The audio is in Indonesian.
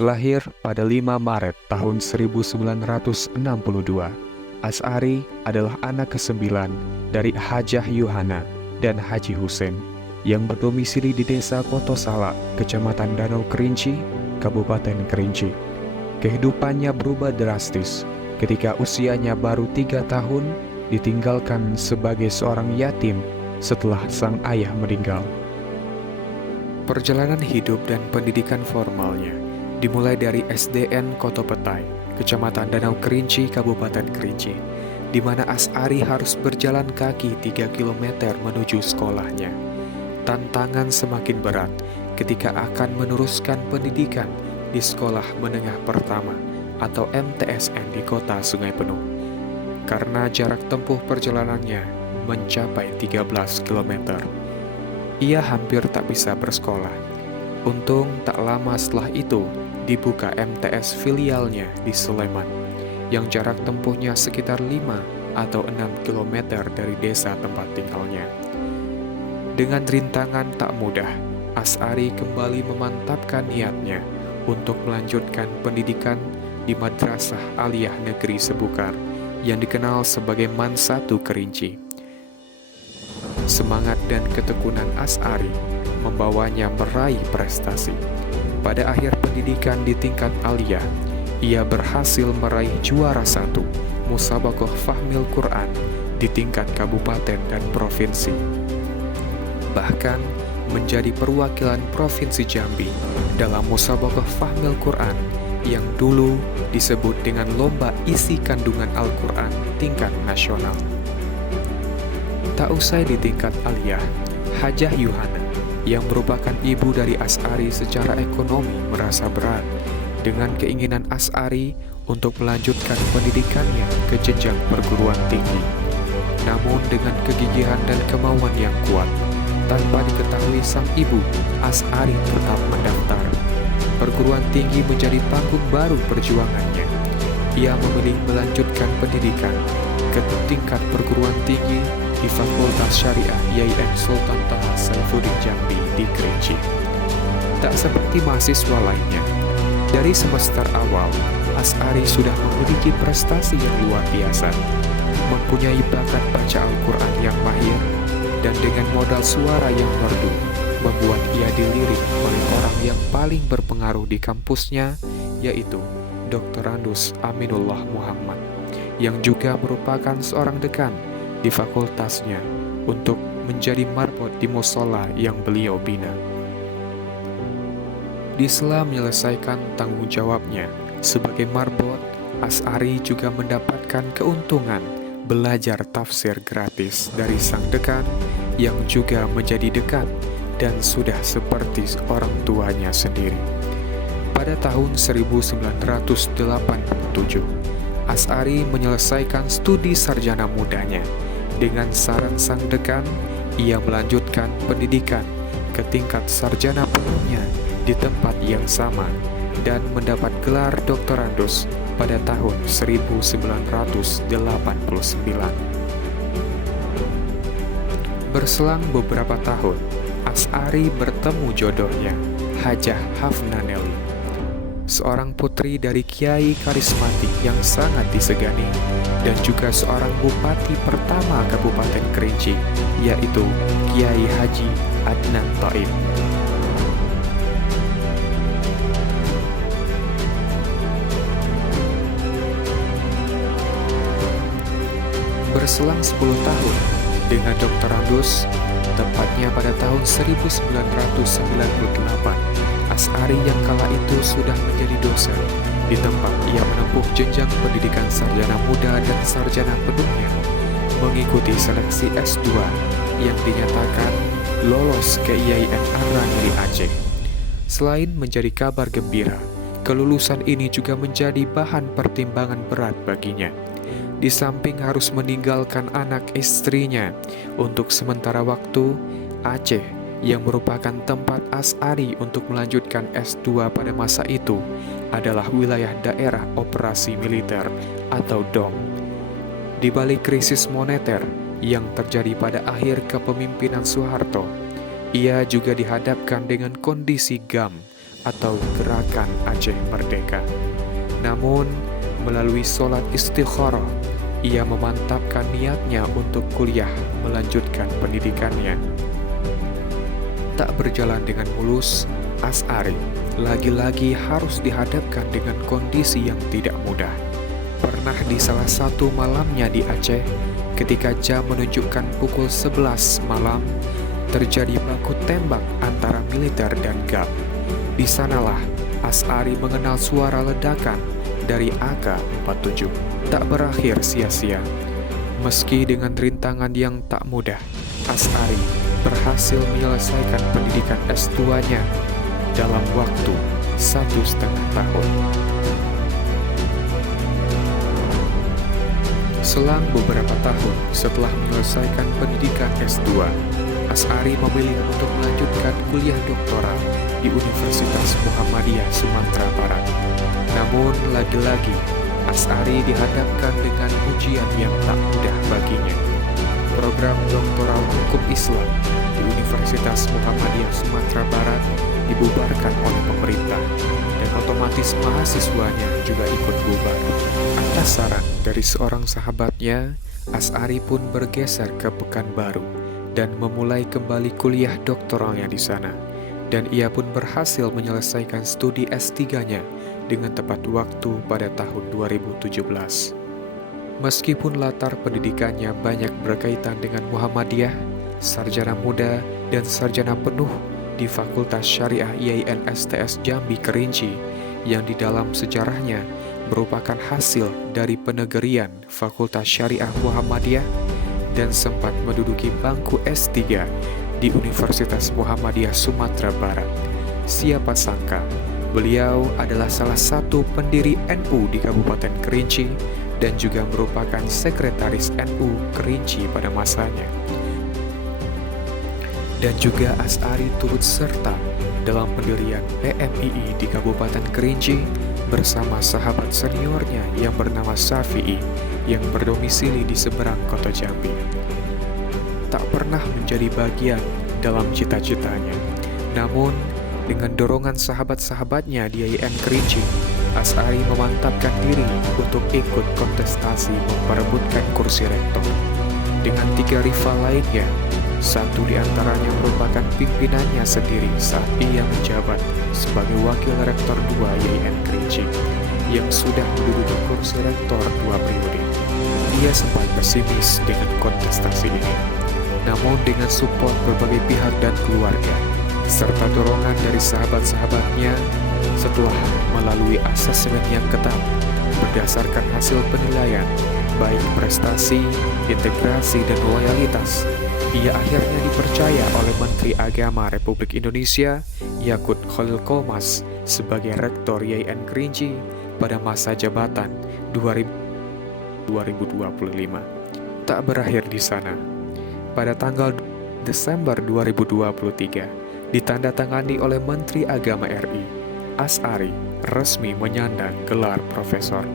Lahir pada 5 Maret tahun 1962, As'ari adalah anak ke-9 dari Hajah Yuhana dan Haji Husein yang berdomisili di desa Kotosala, Kecamatan Danau Kerinci, Kabupaten Kerinci. Kehidupannya berubah drastis ketika usianya baru 3 tahun ditinggalkan sebagai seorang yatim setelah sang ayah meninggal. Perjalanan hidup dan pendidikan formalnya dimulai dari SDN Kotopetai, Kecamatan Danau Kerinci, Kabupaten Kerinci, di mana As'ari harus berjalan kaki 3 km menuju sekolahnya. Tantangan semakin berat ketika akan meneruskan pendidikan di Sekolah Menengah Pertama atau MTSN di kota Sungai Penuh, karena jarak tempuh perjalanannya mencapai 13 km. Ia hampir tak bisa bersekolah. Untung tak lama setelah itu dibuka MTS filialnya di Sleman, yang jarak tempuhnya sekitar 5 atau 6 km dari desa tempat tinggalnya. Dengan rintangan tak mudah, As'ari kembali memantapkan niatnya untuk melanjutkan pendidikan di Madrasah Aliyah Negeri Sebukar yang dikenal sebagai MAN 1 Kerinci. Semangat dan ketekunan As'ari membawanya meraih prestasi. Pada akhir pendidikan di tingkat aliyah, ia berhasil meraih juara 1 Musabaqah Fahmil Quran di tingkat kabupaten dan provinsi. Bahkan menjadi perwakilan Provinsi Jambi dalam Musabaqah Fahmil Quran yang dulu disebut dengan Lomba Isi Kandungan Al-Quran tingkat nasional. Tak usai di tingkat aliyah, Hajah Yuhana yang merupakan ibu dari As'ari secara ekonomi merasa berat dengan keinginan As'ari untuk melanjutkan pendidikannya ke jenjang perguruan tinggi. Namun dengan kegigihan dan kemauan yang kuat, tanpa diketahui sang ibu, As'ari tetap mendaftar. Perguruan tinggi menjadi panggung baru perjuangannya. Ia memilih melanjutkan pendidikan ke tingkat perguruan tinggi di Fakultas Syariah YAIN Sultan Toha Saifuddin Jambi di Kerinci. Tak seperti mahasiswa lainnya, dari semester awal, As'ari sudah memiliki prestasi yang luar biasa, mempunyai bakat baca Al-Quran yang mahir, dan dengan modal suara yang merdu, membuat ia dilirik oleh orang yang paling berpengaruh di kampusnya, yaitu Dr. Randus Aminullah Muhammad, yang juga merupakan seorang dekan di fakultasnya untuk menjadi marbot di musola yang beliau bina. Di sela menyelesaikan tanggung jawabnya sebagai marbot, As'ari juga mendapatkan keuntungan belajar tafsir gratis dari sang dekan yang juga menjadi dekan dan sudah seperti orang tuanya sendiri. Pada tahun 1987, As'ari menyelesaikan studi sarjana mudanya. Dengan saran sang dekan, ia melanjutkan pendidikan ke tingkat sarjana penuhnya di tempat yang sama dan mendapat gelar doktorandus pada tahun 1989. Berselang beberapa tahun, As'ari bertemu jodohnya, Hajah Hafnaneli, seorang putri dari kiai karismatik yang sangat disegani dan juga seorang bupati pertama Kabupaten Kerinci, yaitu Kiai Haji Adnan Thaib. Berselang 10 tahun dengan Dr. Randus, tepatnya pada tahun 1998, As'ari yang kala itu sudah menjadi dosen di tempat ia menempuh jenjang pendidikan sarjana muda dan sarjana penuhnya, mengikuti seleksi S2 yang dinyatakan lolos ke IAIN Ar-Rangli Aceh. Selain menjadi kabar gembira, kelulusan ini juga menjadi bahan pertimbangan berat baginya. Di samping harus meninggalkan anak istrinya untuk sementara waktu, Aceh yang merupakan tempat As'ari untuk melanjutkan S2 pada masa itu adalah wilayah daerah operasi militer atau DOM. Di balik krisis moneter yang terjadi pada akhir kepemimpinan Soeharto, ia juga dihadapkan dengan kondisi GAM atau Gerakan Aceh Merdeka. Namun, melalui sholat istikharah, ia memantapkan niatnya untuk kuliah melanjutkan pendidikannya. Tak berjalan dengan mulus, Asy'ari lagi-lagi harus dihadapkan dengan kondisi yang tidak mudah. Pernah di salah satu malamnya di Aceh, ketika jam menunjukkan pukul 11 malam, terjadi baku tembak antara militer dan GAM. Di sanalah Asy'ari mengenal suara ledakan dari AK-47. Tak berakhir sia-sia. Meski dengan rintangan yang tak mudah, Asy'ari berhasil menyelesaikan pendidikan S2-nya dalam waktu 1,5 tahun. Selang beberapa tahun setelah menyelesaikan pendidikan S2, Asy'ari memilih untuk melanjutkan kuliah doktoral di Universitas Muhammadiyah Sumatera Barat. Namun lagi-lagi, Asy'ari dihadapkan dengan ujian yang tak mudah baginya. Program doktoral hukum Islam di Universitas Muhammadiyah Sumatera Barat dibubarkan oleh pemerintah, dan otomatis mahasiswanya juga ikut bubar. Atas saran dari seorang sahabatnya, Asy'ari pun bergeser ke Pekanbaru dan memulai kembali kuliah doktoralnya di sana. Dan ia pun berhasil menyelesaikan studi S3-nya dengan tepat waktu pada tahun 2017. Meskipun latar pendidikannya banyak berkaitan dengan Muhammadiyah, sarjana muda dan sarjana penuh di Fakultas Syariah IAIN STS Jambi Kerinci, yang di dalam sejarahnya merupakan hasil dari penegerian Fakultas Syariah Muhammadiyah, dan sempat menduduki bangku S3 di Universitas Muhammadiyah Sumatera Barat. Siapa sangka, beliau adalah salah satu pendiri NU di Kabupaten Kerinci dan juga merupakan sekretaris NU Kerinci pada masanya. Dan juga Asy'ari turut serta dalam pendirian PMII di Kabupaten Kerinci bersama sahabat seniornya yang bernama Syafi'i yang berdomisili di seberang kota Jambi. Tak pernah menjadi bagian dalam cita-citanya. Namun, dengan dorongan sahabat-sahabatnya di IAIN Kerinci, Asy'ari memantapkan diri untuk ikut kontestasi memperebutkan kursi rektor. Dengan 3 rival lainnya, satu di antaranya merupakan pimpinannya sendiri saat ia menjabat sebagai wakil rektor 2 IAIN Kerinci, yang sudah menduduki kursi rektor 2 periode. Ia sempat pesimis dengan kontestasi ini. Namun dengan support berbagai pihak dan keluarga, serta dorongan dari sahabat-sahabatnya, setelah melalui asesmen yang ketat berdasarkan hasil penilaian, baik prestasi, integrasi, dan loyalitas, ia akhirnya dipercaya oleh Menteri Agama Republik Indonesia, Yakut Khalil Qomas, sebagai Rektor IAIN Kerinci pada masa jabatan 2025. Tak berakhir di sana. Pada tanggal Desember 2023, ditandatangani oleh Menteri Agama RI, Asy'ari resmi menyandang gelar profesor.